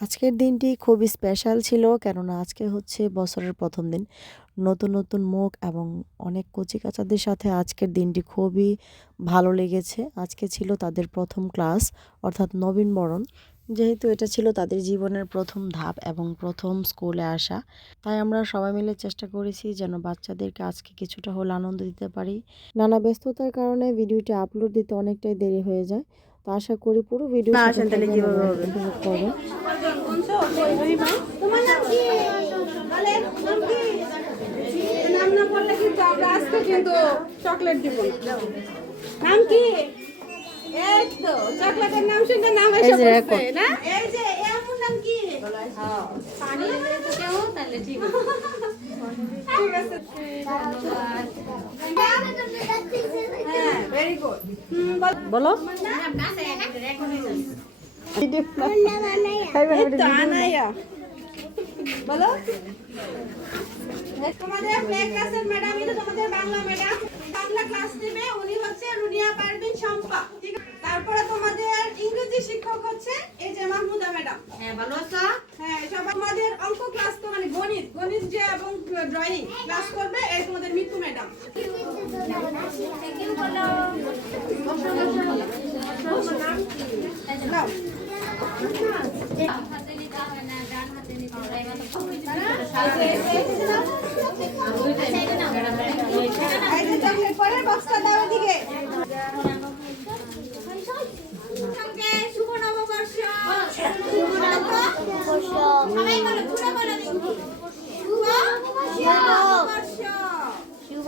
আজকের দিনটি খুবই স্পেশাল ছিল, কেননা আজকে হচ্ছে বছরের প্রথম দিন। নতুন নতুন মুখ এবং অনেক কচি কাচাদের সাথে আজকের দিনটি খুবই ভালো লেগেছে। আজকে ছিল তাদের প্রথম ক্লাস অর্থাৎ নবীনবরণ যেহেতু এটা ছিল তাদের জীবনের প্রথম ধাপ এবং প্রথম স্কুলে আসা তাই আমরা সবাই মিলে চেষ্টা করেছি যেন বাচ্চাদেরকে আজকে কিছুটা হলে আনন্দ দিতে পারি। নানা ব্যস্ততার কারণে ভিডিওটি আপলোড দিতে অনেকটাই দেরি হয়ে যায়। তো আশা করি পুরো ভিডিও নাম না কিন্তু আমরা আজকে কিন্তু চকলেট দিব নাম কি? এই তো চকলেটের নাম শুনতে নাম এই যে না? এই যে এ আপুর নাম কি? হ্যাঁ পানি কেউ তাহলে ঠিক আছে। হ্যাঁ বল। বলো। তো তোমাদের প্লে ক্লাসের ম্যাডাম এটা তোমাদের বাংলা ম্যাডাম বাংলা ক্লাস নেবে উনি হচ্ছে রুনিয়া পারভিন শম্পা ঠিক আছে? তারপরে তোমাদের ইংরেজি শিক্ষক হচ্ছে এই যে মাহমুদা ম্যাডাম হ্যাঁ ভালো আছো হ্যাঁ সব আমাদের অঙ্ক ক্লাস তো মানে গণিত গণিত যে এবং ড্রয়িং ক্লাস করবে এই তোমাদের মিতু ম্যাডাম নাও এই যে চকলেট পরে বস্তা দাও এদিকে শুভ নববর্ষ শুভ নববর্ষ সবাই বলো ঘুরে বলো দেখি শুভ নববর্ষ সবাই বললে কেমন লাগতেছে আজকে বলো হ্যাঁ তোমরা আজকে যাদের তোমাদের প্রথম দিন তাদের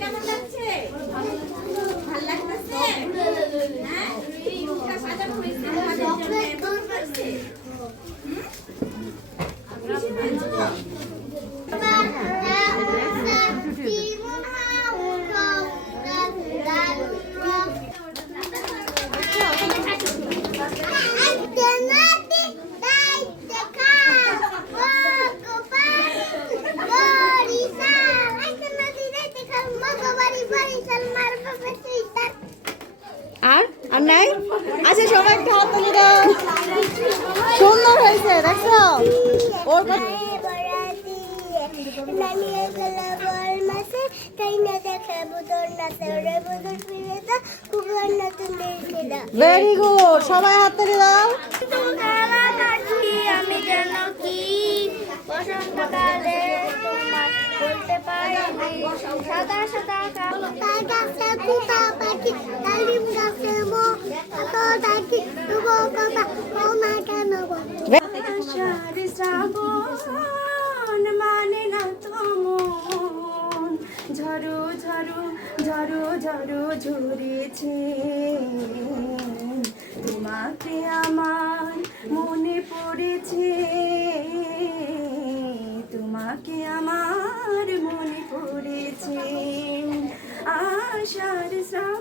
কেমন লাগছে ভালো লাগতেছে হ্যাঁ এই রুমটা সাজানো হয়েছে তোমাদের জন্য কেমন লাগছে আর নাই? আচ্ছা সবাই একটা হাত তালি দাও। সুন্দর হয়েছে দেখছ? ওর ভেরি গুড সবাই হাত তালি দাও। আমি যেন কি বসন্তকালে বলতে পারি সাদা সাদা মানে না ঝরো ঝরো ঝরো ঝরো ঝরেছে তোমাকে আমার মনে পড়েছে তোমাকে আমার মনে পড়েছে আষাঢ় শ্রাবণ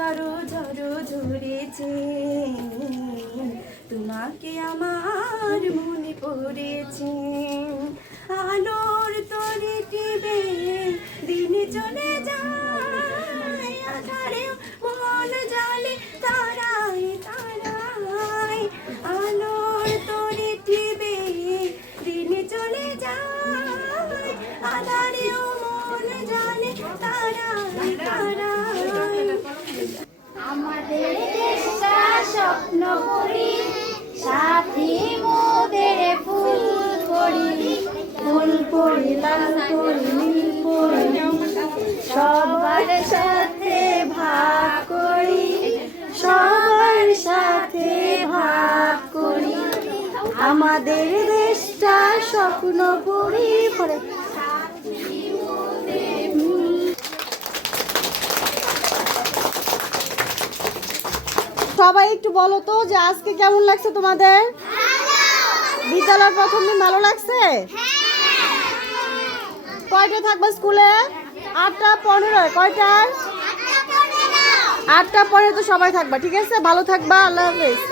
ঝরো ঝরো ঝরেছে। তোমাকে আমার মনে পড়েছে। আলোর তরিটি দিনে চলে আমাদের দেশটা স্বপ্ন পরে সবাই একটু বলো তো যে আজকে কেমন লাগছে তোমাদের? বিদ্যালয় প্রথম দিন ভালো লাগছে? কয়টা থাকবা স্কুলে? আটটা পনেরো কয়টায়? আটটা পনেরো। তো সবাই থাকবা ঠিক আছে? ভালো থাকবা আল্লাহ হাফেজ।